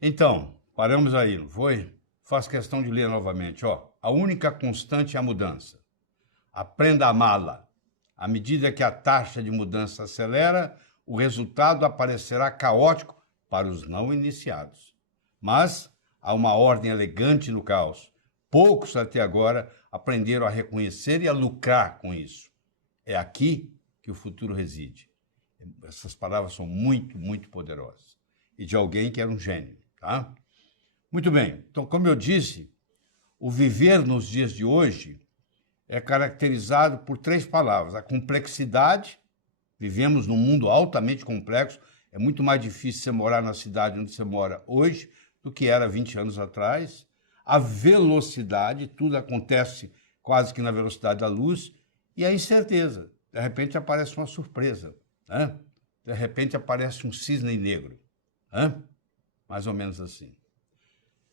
Então, paramos aí, não foi? Faço questão de ler novamente, ó. A única constante é a mudança. Aprenda a amá-la. À medida que a taxa de mudança acelera, o resultado aparecerá caótico para os não iniciados. Mas há uma ordem elegante no caos. Poucos até agora aprenderam a reconhecer e a lucrar com isso. É aqui que o futuro reside. Essas palavras são muito, muito poderosas. E de alguém que era um gênio, tá? Muito bem. Então, como eu disse, o viver nos dias de hoje é caracterizado por três palavras. A complexidade, vivemos num mundo altamente complexo, é muito mais difícil você morar na cidade onde você mora hoje do que era 20 anos atrás. A velocidade, tudo acontece quase que na velocidade da luz, e a incerteza. De repente aparece uma surpresa, né? De repente aparece um cisne negro, né? Mais ou menos assim.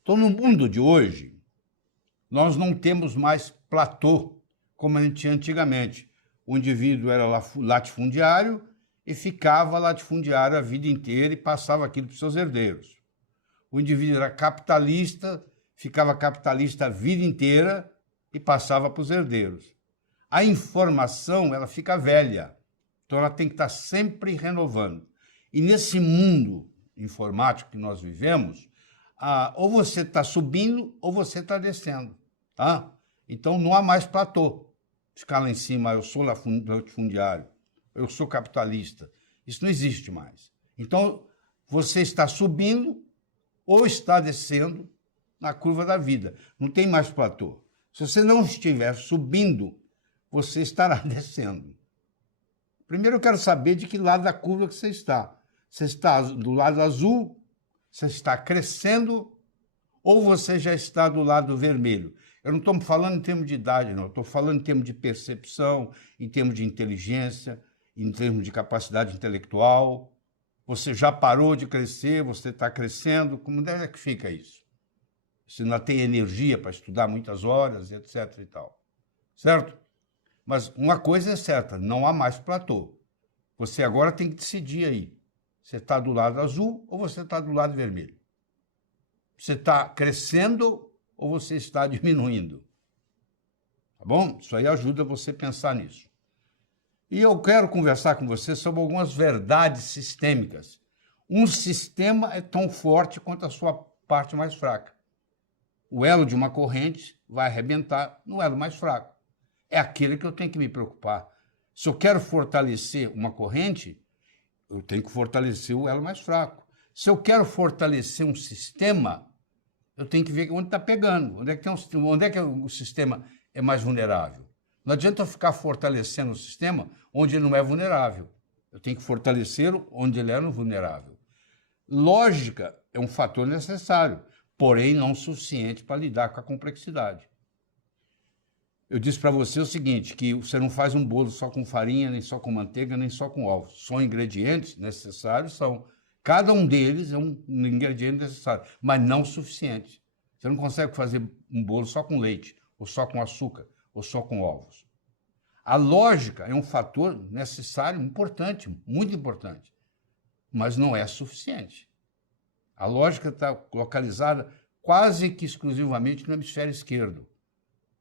Então, no mundo de hoje, nós não temos mais platô, como a gente tinha antigamente. O indivíduo era latifundiário e ficava latifundiário a vida inteira e passava aquilo para os seus herdeiros. O indivíduo era capitalista, ficava capitalista a vida inteira e passava para os herdeiros. A informação, ela fica velha, então ela tem que estar sempre renovando. E nesse mundo informático que nós vivemos, ou você está subindo ou você está descendo, tá? Então não há mais platô. Ficar lá em cima, eu sou latifundiário, eu sou capitalista. Isso não existe mais. Então você está subindo ou está descendo na curva da vida. Não tem mais platô. Se você não estiver subindo, você estará descendo. Primeiro eu quero saber de que lado da curva que você está. Você está do lado azul, você está crescendo, ou você já está do lado vermelho. Eu não estou falando em termos de idade, não. Eu estou falando em termos de percepção, em termos de inteligência, em termos de capacidade intelectual. Você já parou de crescer, você está crescendo. Como é que fica isso? Você não tem energia para estudar muitas horas, etc. e tal. Certo? Mas uma coisa é certa, não há mais platô. Você agora tem que decidir aí. Você está do lado azul ou você está do lado vermelho? Você está crescendo ou você está diminuindo? Tá bom? Isso aí ajuda você a pensar nisso. E eu quero conversar com você sobre algumas verdades sistêmicas. Um sistema é tão forte quanto a sua parte mais fraca. O elo de uma corrente vai arrebentar no elo mais fraco. É aquele que eu tenho que me preocupar. Se eu quero fortalecer uma corrente, eu tenho que fortalecer o elo mais fraco. Se eu quero fortalecer um sistema, eu tenho que ver onde está pegando, onde é que o sistema é mais vulnerável. Não adianta eu ficar fortalecendo o sistema onde ele não é vulnerável. Eu tenho que fortalecê-lo onde ele é vulnerável. Lógica é um fator necessário, porém não suficiente para lidar com a complexidade. Eu disse para você o seguinte, que você não faz um bolo só com farinha, nem só com manteiga, nem só com ovos. São ingredientes necessários, são. Cada um deles é um ingrediente necessário, mas não suficiente. Você não consegue fazer um bolo só com leite, ou só com açúcar, ou só com ovos. A lógica é um fator necessário, importante, muito importante, mas não é suficiente. A lógica está localizada quase que exclusivamente no hemisfério esquerdo.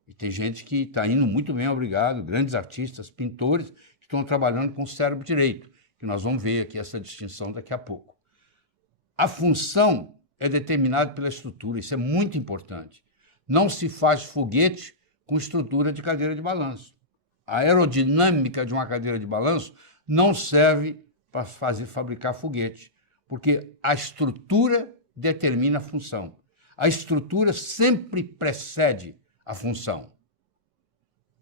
E tem gente que está indo muito bem, obrigado, grandes artistas, pintores, que estão trabalhando com o cérebro direito, que nós vamos ver aqui essa distinção daqui a pouco. A função é determinada pela estrutura, isso é muito importante. Não se faz foguete com estrutura de cadeira de balanço. A aerodinâmica de uma cadeira de balanço não serve para fabricar foguete, porque a estrutura determina a função. A estrutura sempre precede a função.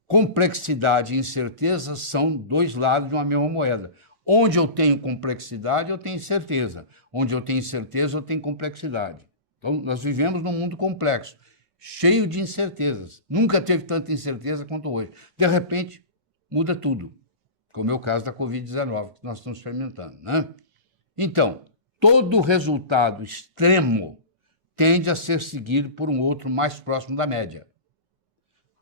Complexidade e incerteza são dois lados de uma mesma moeda. Onde eu tenho complexidade, eu tenho incerteza. Onde eu tenho incerteza, eu tenho complexidade. Então, nós vivemos num mundo complexo, cheio de incertezas. Nunca teve tanta incerteza quanto hoje. De repente, muda tudo, como é o caso da Covid-19, que nós estamos experimentando, né? Então, todo resultado extremo tende a ser seguido por um outro mais próximo da média.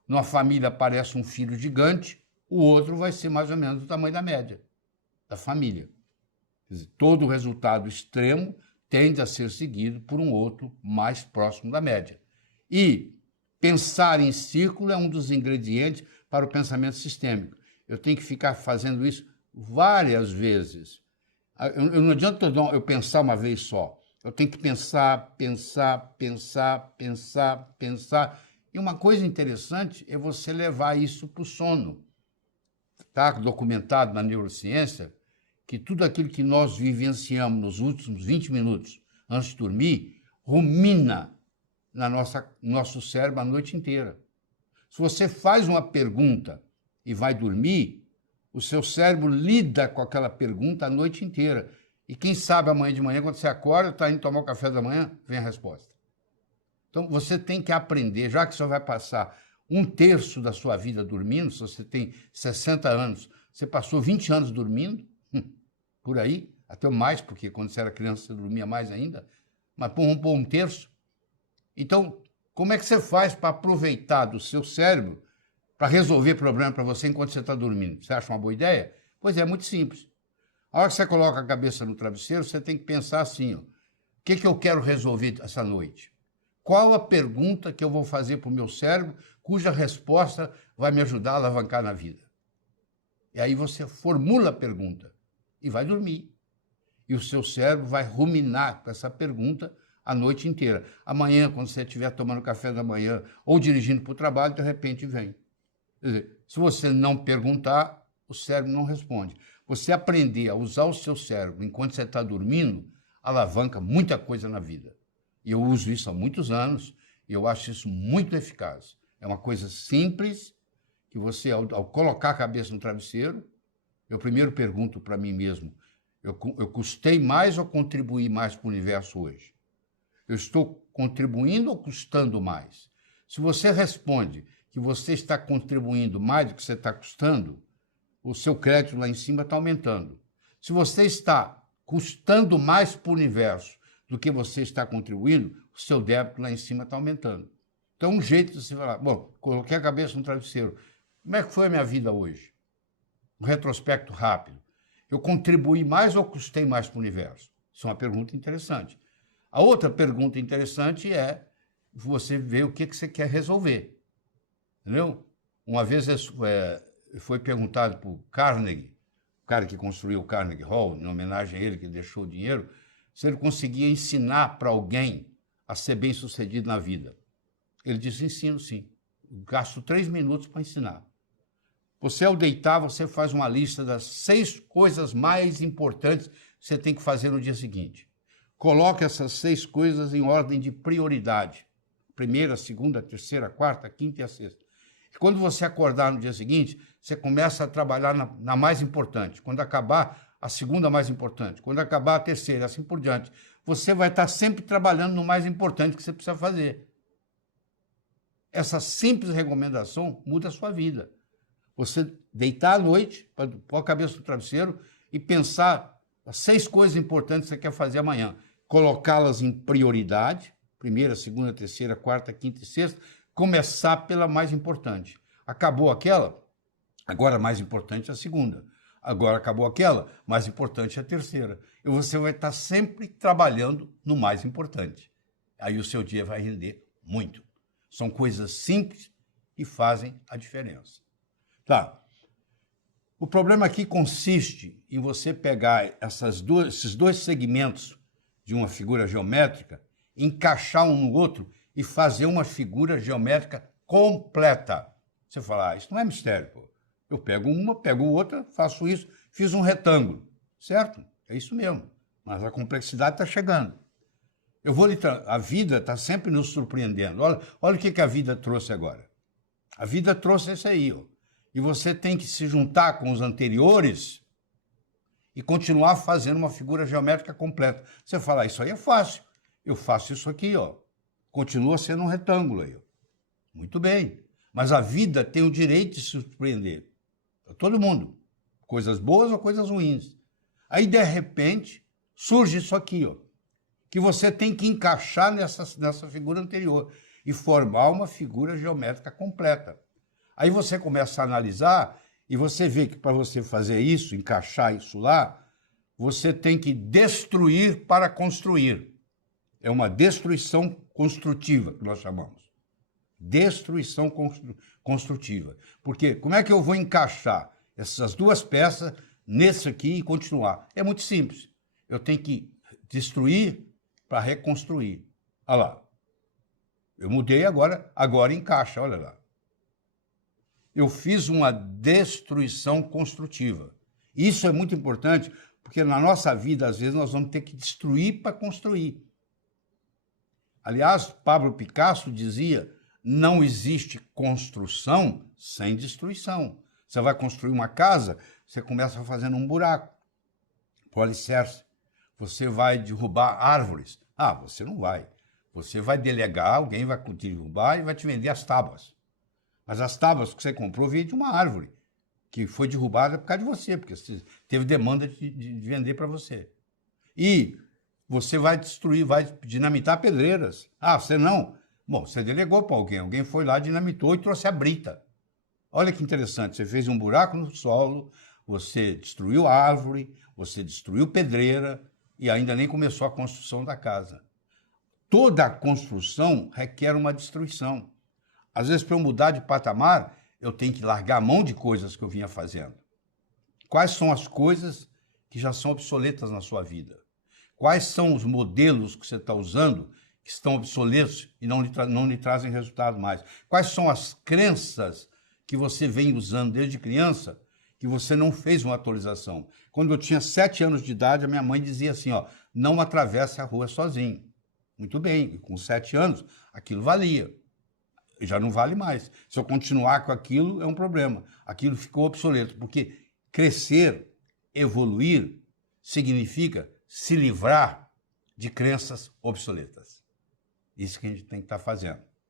Numa família aparece um filho gigante, o outro vai ser mais ou menos do tamanho da média da família. Quer dizer, todo resultado extremo tende a ser seguido por um outro mais próximo da média. E pensar em círculo é um dos ingredientes para o pensamento sistêmico. Eu tenho que ficar fazendo isso várias vezes. Não adianta eu pensar uma vez só. Eu tenho que pensar. E uma coisa interessante é você levar isso para o sono. Está documentado na neurociência que tudo aquilo que nós vivenciamos nos últimos 20 minutos antes de dormir rumina no nosso cérebro a noite inteira. Se você faz uma pergunta e vai dormir, o seu cérebro lida com aquela pergunta a noite inteira. E quem sabe amanhã de manhã, quando você acorda, está indo tomar o café da manhã, vem a resposta. Então, você tem que aprender, já que você vai passar 1/3 da sua vida dormindo, se você tem 60 anos, você passou 20 anos dormindo, por aí, até mais, porque quando você era criança você dormia mais ainda, mas por 1/3. Então, como é que você faz para aproveitar do seu cérebro para resolver problema para você enquanto você está dormindo? Você acha uma boa ideia? Pois é, muito simples. A hora que você coloca a cabeça no travesseiro, você tem que pensar assim, ó, o que eu quero resolver essa noite? Qual a pergunta que eu vou fazer para o meu cérebro, cuja resposta vai me ajudar a alavancar na vida? E aí você formula a pergunta e vai dormir. E o seu cérebro vai ruminar com essa pergunta a noite inteira. Amanhã, quando você estiver tomando café da manhã ou dirigindo para o trabalho, de repente vem. Quer dizer, se você não perguntar, o cérebro não responde. Você aprender a usar o seu cérebro enquanto você está dormindo, alavanca muita coisa na vida. E eu uso isso há muitos anos e eu acho isso muito eficaz. É uma coisa simples que você, ao colocar a cabeça no travesseiro, eu primeiro pergunto para mim mesmo, eu custei mais ou contribuí mais para o universo hoje? Eu estou contribuindo ou custando mais? Se você responde que você está contribuindo mais do que você está custando, o seu crédito lá em cima está aumentando. Se você está custando mais para o universo do que você está contribuindo, o seu débito lá em cima está aumentando. Então, um jeito de você falar, bom, coloquei a cabeça no travesseiro, como é que foi a minha vida hoje? Um retrospecto rápido. Eu contribuí mais ou custei mais para o universo? Isso é uma pergunta interessante. A outra pergunta interessante é você ver o que você quer resolver. Entendeu? Uma vez foi perguntado por Carnegie, o cara que construiu o Carnegie Hall, em homenagem a ele, que deixou o dinheiro, se ele conseguia ensinar para alguém a ser bem-sucedido na vida. Ele disse, ensino sim. Gasto 3 minutos para ensinar. Você, ao deitar, você faz uma lista das 6 coisas mais importantes que você tem que fazer no dia seguinte. Coloque essas 6 coisas em ordem de prioridade. Primeira, segunda, terceira, quarta, quinta e a sexta. E quando você acordar no dia seguinte, você começa a trabalhar na mais importante. Quando acabar, a segunda mais importante. Quando acabar, a terceira, assim por diante. Você vai estar sempre trabalhando no mais importante que você precisa fazer. Essa simples recomendação muda a sua vida. Você deitar à noite, pôr a cabeça no travesseiro e pensar as 6 coisas importantes que você quer fazer amanhã. Colocá-las em prioridade, primeira, segunda, terceira, quarta, quinta e sexta, começar pela mais importante. Acabou aquela, agora a mais importante é a segunda. Agora acabou aquela, mais importante é a terceira. E você vai estar sempre trabalhando no mais importante. Aí o seu dia vai render muito. São coisas simples que fazem a diferença. Tá. O problema aqui consiste em você pegar esses dois segmentos de uma figura geométrica, encaixar um no outro e fazer uma figura geométrica completa. Você fala, isso não é mistério, pô. Eu pego uma, pego outra, faço isso, fiz um retângulo, certo? É isso mesmo, mas a complexidade está chegando. A vida está sempre nos surpreendendo. Olha o que a vida trouxe agora. A vida trouxe isso aí, ó. E você tem que se juntar com os anteriores e continuar fazendo uma figura geométrica completa. Você fala, isso aí é fácil. Eu faço isso aqui, ó. Continua sendo um retângulo aí, ó. Muito bem. Mas a vida tem o direito de se surpreender. Para todo mundo. Coisas boas ou coisas ruins. Aí, de repente, surge isso aqui, ó. Que você tem que encaixar nessa figura anterior e formar uma figura geométrica completa. Aí você começa a analisar e você vê que para você fazer isso, encaixar isso lá, você tem que destruir para construir. É uma destruição construtiva que nós chamamos. Destruição construtiva. Porque como é que eu vou encaixar essas duas peças nesse aqui e continuar? É muito simples. Eu tenho que destruir para reconstruir. Olha lá. Eu mudei agora encaixa, olha lá. Eu fiz uma destruição construtiva. Isso é muito importante, porque na nossa vida, às vezes, nós vamos ter que destruir para construir. Aliás, Pablo Picasso dizia, não existe construção sem destruição. Você vai construir uma casa, você começa fazendo um buraco, para o alicerce. Você vai derrubar árvores. Ah, você não vai. Você vai delegar, alguém vai derrubar e vai te vender as tábuas. Mas as tábuas que você comprou veio de uma árvore, que foi derrubada por causa de você, porque você teve demanda de vender para você. E você vai destruir, vai dinamitar pedreiras. Ah, você não? Bom, você delegou para alguém. Alguém foi lá, dinamitou e trouxe a brita. Olha que interessante, você fez um buraco no solo, você destruiu a árvore, você destruiu pedreira e ainda nem começou a construção da casa. Toda a construção requer uma destruição. Às vezes, para eu mudar de patamar, eu tenho que largar a mão de coisas que eu vinha fazendo. Quais são as coisas que já são obsoletas na sua vida? Quais são os modelos que você está usando que estão obsoletos e não lhe trazem resultado mais? Quais são as crenças que você vem usando desde criança que você não fez uma atualização? Quando eu tinha 7 anos de idade, a minha mãe dizia assim, ó, não atravesse a rua sozinho. Muito bem, com 7 anos, aquilo valia. Já não vale mais. Se eu continuar com aquilo, é um problema. Aquilo ficou obsoleto, porque crescer, evoluir, significa se livrar de crenças obsoletas. Isso que a gente tem que estar fazendo.